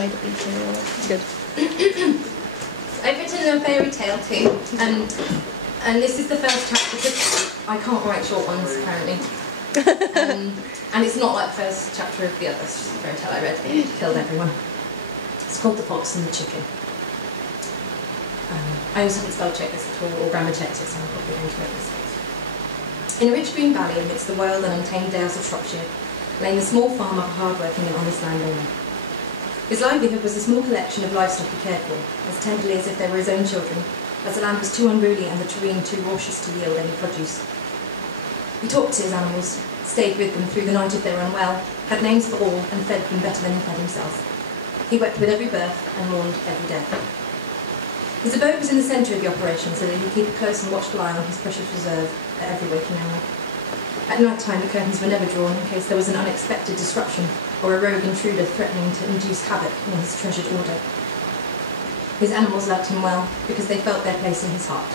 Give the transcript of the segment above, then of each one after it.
made it easier. Good. I've written a fairy tale too, and this is the first chapter because I can't write short ones apparently. And it's not like the first chapter of the other fairy tale I read that killed everyone. It's called The Fox and the Chicken. I also haven't spell checked this at all, or grammar checked it, so I'm probably going to make mistakes. In a rich green valley amidst the wild and untamed dales of Shropshire lay the small farm of a hard-working and honest landowner. His livelihood was a small collection of livestock he cared for, as tenderly as if they were his own children, as the land was too unruly and the terrain too raucous to yield any produce. He talked to his animals, stayed with them through the night if they were unwell, had names for all, and fed them better than he fed himself. He wept with every birth and mourned every death. His abode was in the centre of the operation, so that he could keep a close and watchful eye on his precious reserve at every waking hour. At night time, the curtains were never drawn in case there was an unexpected disruption or a rogue intruder threatening to induce havoc in his treasured order. His animals loved him well because they felt their place in his heart.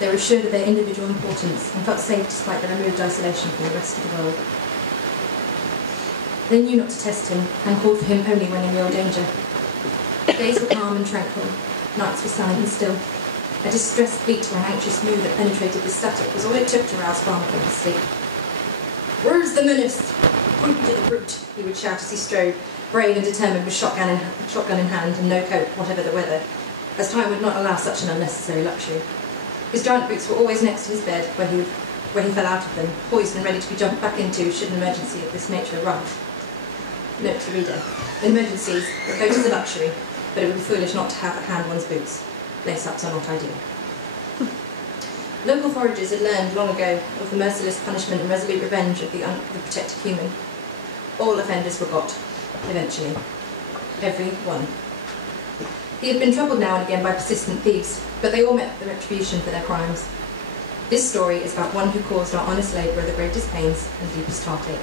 They were assured of their individual importance and felt safe despite their removed isolation from the rest of the world. They knew not to test him and called for him only when in real danger. Days were calm and tranquil. Nights were silent and still. A distressed bleat or an anxious mood that penetrated the static was all it took to rouse Farmer from his sleep. "Where's the menace? Point to the brute," he would shout as he strode, brave and determined with shotgun in hand and no coat, whatever the weather, as time would not allow such an unnecessary luxury. His giant boots were always next to his bed, where he fell out of them, poised and ready to be jumped back into should an emergency of this nature arise. Note to reader: in emergencies, a coat is a luxury, but it would be foolish not to have at hand one's boots. Lace-ups are not ideal. Local foragers had learned long ago of the merciless punishment and resolute revenge of the protected human. All offenders were got, eventually. Every one. He had been troubled now and again by persistent thieves, but they all met the retribution for their crimes. This story is about one who caused our honest labourer the greatest pains and deepest heartache.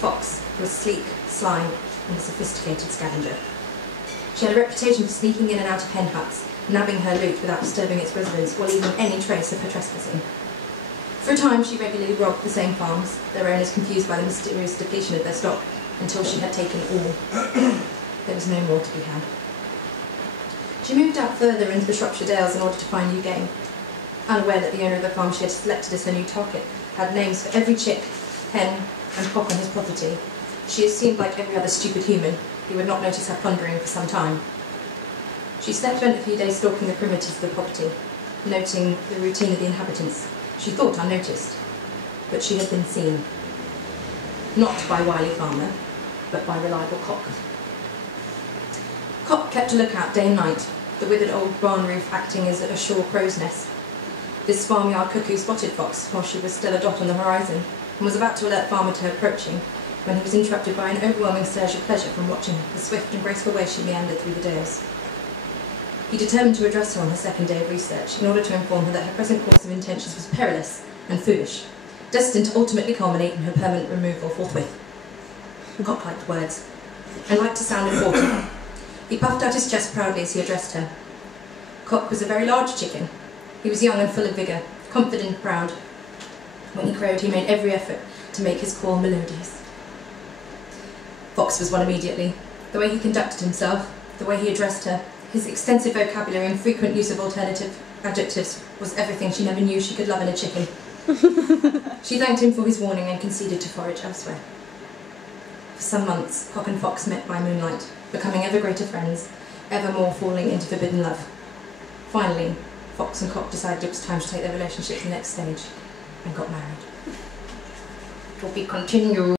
Fox was sleek, sly, and a sophisticated scavenger. She had a reputation for sneaking in and out of hen huts, nabbing her loot without disturbing its residents or leaving any trace of her trespassing. For a time she regularly robbed the same farms, their owners confused by the mysterious depletion of their stock, until she had taken all. There was no more to be had. She moved out further into the Shropshire Dales in order to find new game. Unaware that the owner of the farm she had selected as her new target had names for every chick, hen, and cock on his property, she assumed, like every other stupid human, he would not notice her plundering for some time. She spent a few days stalking the perimeters of the property, noting the routine of the inhabitants. She thought unnoticed, but she had been seen. Not by wily farmer, but by reliable cock. Cock kept a lookout day and night, the withered old barn roof acting as a sure crow's nest. This farmyard cuckoo spotted Fox while she was still a dot on the horizon, and was about to alert Farmer to her approaching, when he was interrupted by an overwhelming surge of pleasure from watching the swift and graceful way she meandered through the dales. He determined to address her on her second day of research, in order to inform her that her present course of intentions was perilous and foolish, destined to ultimately culminate in her permanent removal forthwith. Cock liked words, and liked to sound important. He puffed out his chest proudly as he addressed her. Cock was a very large chicken. He was young and full of vigour, confident and proud. When he crowed, he made every effort to make his call melodious. Fox was one immediately. The way he conducted himself, the way he addressed her, his extensive vocabulary and frequent use of alternative adjectives was everything she never knew she could love in a chicken. She thanked him for his warning and conceded to forage elsewhere. For some months, Cock and Fox met by moonlight, becoming ever greater friends, ever more falling into forbidden love. Finally, Fox and Cock decided it was time to take their relationship to the next stage, and got married. To be continued.